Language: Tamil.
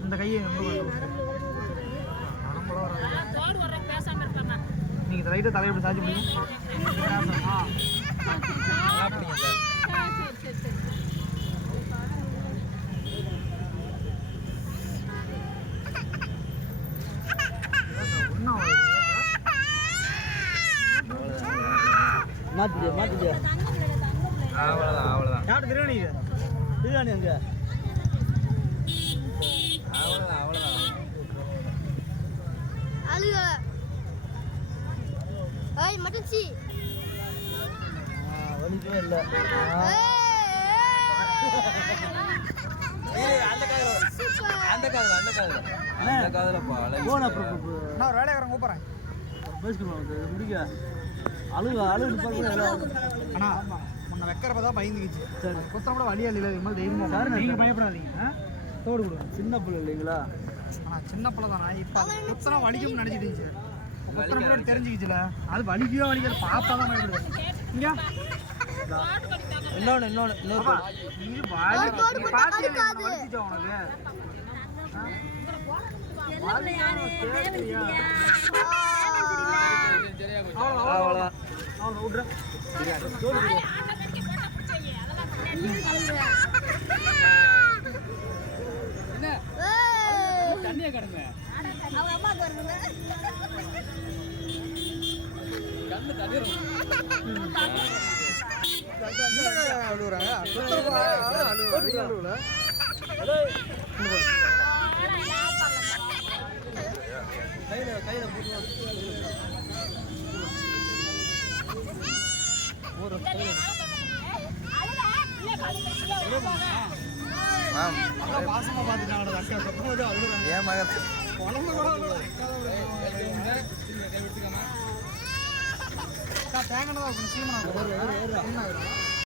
இந்த கையை நீங்க ரைட்டை தலையோட சார்ஜ் பண்ணி மாத்திட்டியா அவ்வளோதான் யாரு பிரியாணி பிரியாணி அங்கே அவ்வளோதான் மட்டச்சி வலிக்கவே இல்லை அந்த காதல நான் வேலைக்காரன் கூப்பிட்றேன் பேசிக்கணும் முடிக்க அழுகு அண்ணா முன்ன வைக்கிறப்ப தான் பயந்துக்கிச்சு சரி குத்தம் கூட வழியா இல்லை இது மாதிரி தெய்வமா சார் நீங்கள் பயப்படாதீங்க தோடு கொடுங்க சின்ன பிள்ளை இல்லைங்களா ஆனால் சின்ன பிள்ளை தானே இப்போ குத்தனா வலிக்கும்னு நினச்சிட்டு இருந்துச்சு குத்தம் தெரிஞ்சுக்கிச்சுல அது வலிக்கவே வலிக்காது பாப்பா தான் பயப்படுது இங்கே இன்னொன்று வலிச்சிச்சா உனக்கு அவ்வளோதான் விட்றேன் தண்ணியை கடமை கண்ணு கதிரும் கையில பாசமா பாத்துட்டாங்க ஏன் மகன் தேங்காய் சீமனா